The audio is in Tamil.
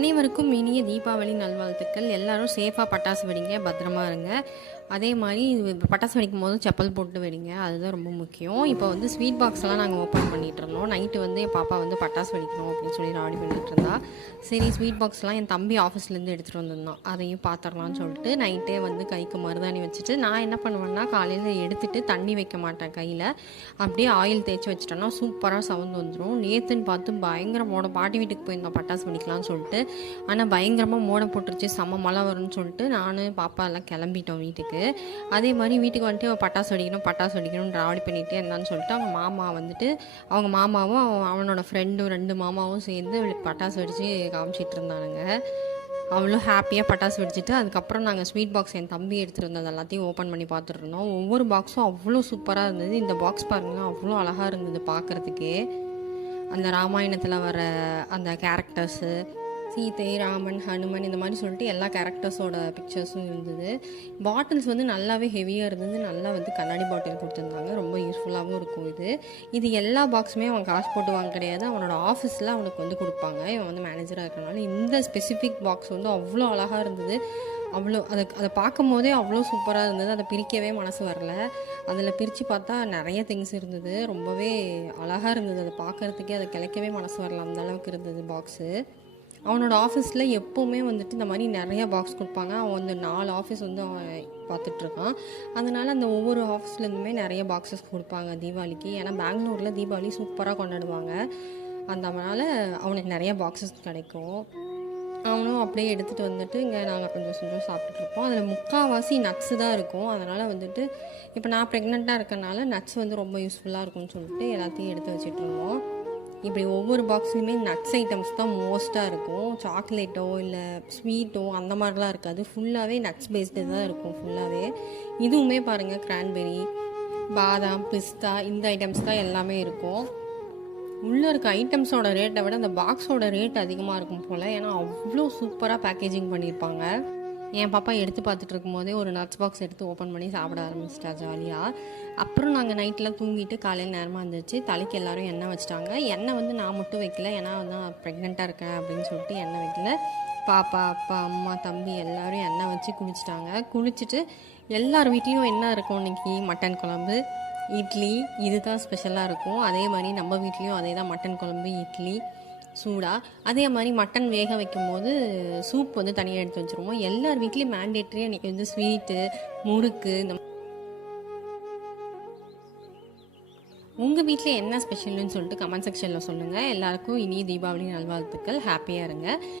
அனைவருக்கும் இனிய தீபாவளி நல்வாழ்த்துக்கள். எல்லாரும் சேஃபாக பட்டாசு வெடிங்க, பத்திரமா இருங்க. அதே மாதிரி பட்டாசு வெடிக்கும் போது செப்பல் போட்டு வெடிங்க, அதுதான் ரொம்ப முக்கியம். இப்போ வந்து ஸ்வீட் பாக்ஸ்லாம் நாங்கள் ஓப்பன் பண்ணிகிட்டு இருந்தோம். நைட்டு வந்து என் பாப்பா வந்து பட்டாசு வெடிக்கணும் அப்படின்னு சொல்லி ரெடி பண்ணிகிட்டு இருந்தா. சரி, ஸ்வீட் பாக்ஸ்லாம் என் தம்பி ஆஃபீஸ்லேருந்து எடுத்துகிட்டு வந்திருந்தான், அதையும் பார்த்துடலான்னு சொல்லிட்டு நைட்டே வந்து கைக்கு மருதாணி வச்சுட்டு, நான் என்ன பண்ணுவேன்னா காலையில் எடுத்துகிட்டு தண்ணி வைக்க மாட்டேன் கையில், அப்படியே ஆயில் தேய்ச்சி வச்சிட்டோன்னா சூப்பராக சவுண்ட் வந்துடும். நேற்றுன்னு பார்த்து பயங்கரமோட பாட்டி வீட்டுக்கு போயிருந்தோம் பட்டாசு வெடிக்கலாம்னு சொல்லிட்டு. ஆனால் பயங்கரமாக மோடம் போட்டுருச்சு, செம்ம மழை வரும்னு சொல்லிட்டு நான் பாப்பா எல்லாம் கிளம்பிட்டோம் வீட்டுக்கு. அதே மாதிரி வீட்டுக்கு வந்துட்டு பட்டாசு வெடிக்கணும் ராவடி பண்ணிகிட்டே இருந்தான்னு சொல்லிட்டு அவங்க மாமா வந்துட்டு, அவங்க மாமாவும் அவனோட ஃப்ரெண்டும் 2 மாமாவும் சேர்ந்து அவளுக்கு பட்டாசு வெடித்து காமிச்சிட்டு இருந்தானுங்க. அவ்வளோ ஹாப்பியாக பட்டாசு வெடிச்சிட்டு அதுக்கப்புறம் நாங்கள் ஸ்வீட் பாக்ஸ் என் தம்பி எடுத்துகிட்டு இருந்தது எல்லாத்தையும் ஓப்பன் பண்ணி பார்த்துட்டு இருந்தோம். ஒவ்வொரு பாக்ஸும் அவ்வளோ சூப்பராக இருந்தது. இந்த பாக்ஸ் பாருங்கள், அவ்வளோ அழகாக இருந்தது பார்க்குறதுக்கே. அந்த ராமாயணத்தில் வர அந்த கேரக்டர்ஸு, சீதை, ராமன், ஹனுமன், இந்த மாதிரி சொல்லிட்டு எல்லா கேரக்டர்ஸோட பிக்சர்ஸும் இருந்தது. பாட்டில்ஸ் வந்து நல்லாவே ஹெவியாக இருந்தது. நல்லா வந்து கண்ணாடி பாட்டில் கொடுத்துருந்தாங்க, ரொம்ப யூஸ்ஃபுல்லாகவும் இருக்கும். இது எல்லா பாக்ஸுமே அவன் காசு போட்டு வாங்க கிடையாது, அவனோட ஆஃபீஸில் அவனுக்கு வந்து கொடுப்பாங்க. இவன் வந்து மேனேஜராக இருக்கிறனால இந்த ஸ்பெசிஃபிக் பாக்ஸ் வந்து அவ்வளோ அழகாக இருந்தது. அதை பார்க்கும் போதே அவ்வளோ சூப்பராக இருந்தது. அதை பிரிக்கவே மனசு வரல. அதில் பிரித்து பார்த்தா நிறைய திங்ஸ் இருந்தது, ரொம்பவே அழகாக இருந்தது. அதை பார்க்குறதுக்கே அதை கிளைக்கவே மனசு வரல, அந்தளவுக்கு இருந்தது பாக்ஸு. அவனோட ஆஃபீஸில் எப்போவுமே வந்துட்டு இந்த மாதிரி நிறையா பாக்ஸ் கொடுப்பாங்க. அவன் வந்து 4 ஆஃபீஸ் வந்து அவன் பார்த்துட்ருக்கான். அதனால் அந்த ஒவ்வொரு ஆஃபீஸ்லேருந்துமே நிறைய பாக்ஸஸ் கொடுப்பாங்க தீபாவளிக்கு. ஏன்னா பெங்களூரில் தீபாவளி சூப்பராக கொண்டாடுவாங்க. அதனால் அவனுக்கு நிறைய பாக்ஸஸ் கிடைக்கும். அவனும் அப்படியே எடுத்துகிட்டு வந்துட்டு இங்கே நாங்கள் கொஞ்சம் கொஞ்சம் சாப்பிட்டுட்ருப்போம். அதில் முக்கால்வாசி நட்ஸு தான் இருக்கும். அதனால் வந்துட்டு இப்போ நான் ப்ரெக்னெண்ட்டாக இருக்கனால நட்ஸ் வந்து ரொம்ப யூஸ்ஃபுல்லாக இருக்கும்னு சொல்லிட்டு எல்லாத்தையும் எடுத்து வச்சுட்ருந்தோம். இப்படி ஒவ்வொரு பாக்ஸ்லையுமே நட்ஸ் ஐட்டம்ஸ் தான் மோஸ்ட்டாக இருக்கும். சாக்லேட்டோ இல்லை ஸ்வீட்டோ அந்த மாதிரிலாம் இருக்காது. ஃபுல்லாகவே நட்ஸ் பேஸ்டு தான் இருக்கும் ஃபுல்லாகவே. இதுவுமே பாருங்கள், கிரான்பெரி, பாதாம், பிஸ்தா, இந்த ஐட்டம்ஸ் தான் எல்லாமே இருக்கும். உள்ளே இருக்க ஐட்டம்ஸோட ரேட்டை விட அந்த பாக்ஸோட ரேட் அதிகமாக இருக்கும் போல். ஏன்னா அவ்வளோ சூப்பராக பேக்கேஜிங் பண்ணியிருப்பாங்க. என் பாப்பா எடுத்து பார்த்துட்டு இருக்கும்போதே ஒரு நட்ஸ் பாக்ஸ் எடுத்து ஓப்பன் பண்ணி சாப்பிட ஆரம்பிச்சிட்டா ஜாலியாக. அப்புறம் நாங்கள் நைட்டில் தூங்கிட்டு காலையில் நேரமாக இருந்துச்சு. தலைக்கு எல்லோரும் எண்ணெய் வச்சுட்டாங்க. எண்ணெய் வந்து நான் மட்டும் வைக்கல, ஏன்னா வந்து நான் ப்ரெக்னெண்ட்டாக இருக்கேன் அப்படின்னு சொல்லிட்டு எண்ணெய் வைக்கல. பாப்பா, அப்பா, அம்மா, தம்பி எல்லோரும் எண்ணெய் வச்சு குளிச்சிட்டாங்க. குளிச்சுட்டு எல்லார் வீட்லேயும் என்ன இருக்கும் இன்றைக்கி, மட்டன் குழம்பு, இட்லி, இதுதான் ஸ்பெஷலாக இருக்கும். அதே மாதிரி நம்ம வீட்லேயும் அதே தான், மட்டன் குழம்பு, இட்லி சூடாக. அதே மாதிரி மட்டன் வேக வைக்கும்போது சூப் வந்து தனியாக எடுத்து வச்சுருவோம். எல்லார் வீட்லேயும் மேண்டேட்ரியாக இன்றைக்கி வந்து ஸ்வீட்டு, முறுக்கு, இந்த உங்கள் வீட்டில் என்ன ஸ்பெஷல்னு சொல்லிட்டு கமெண்ட் செக்ஷனில் சொல்லுங்கள். எல்லாருக்கும் இனிய தீபாவளி நல்வாழ்த்துக்கள். ஹாப்பியாக இருங்க.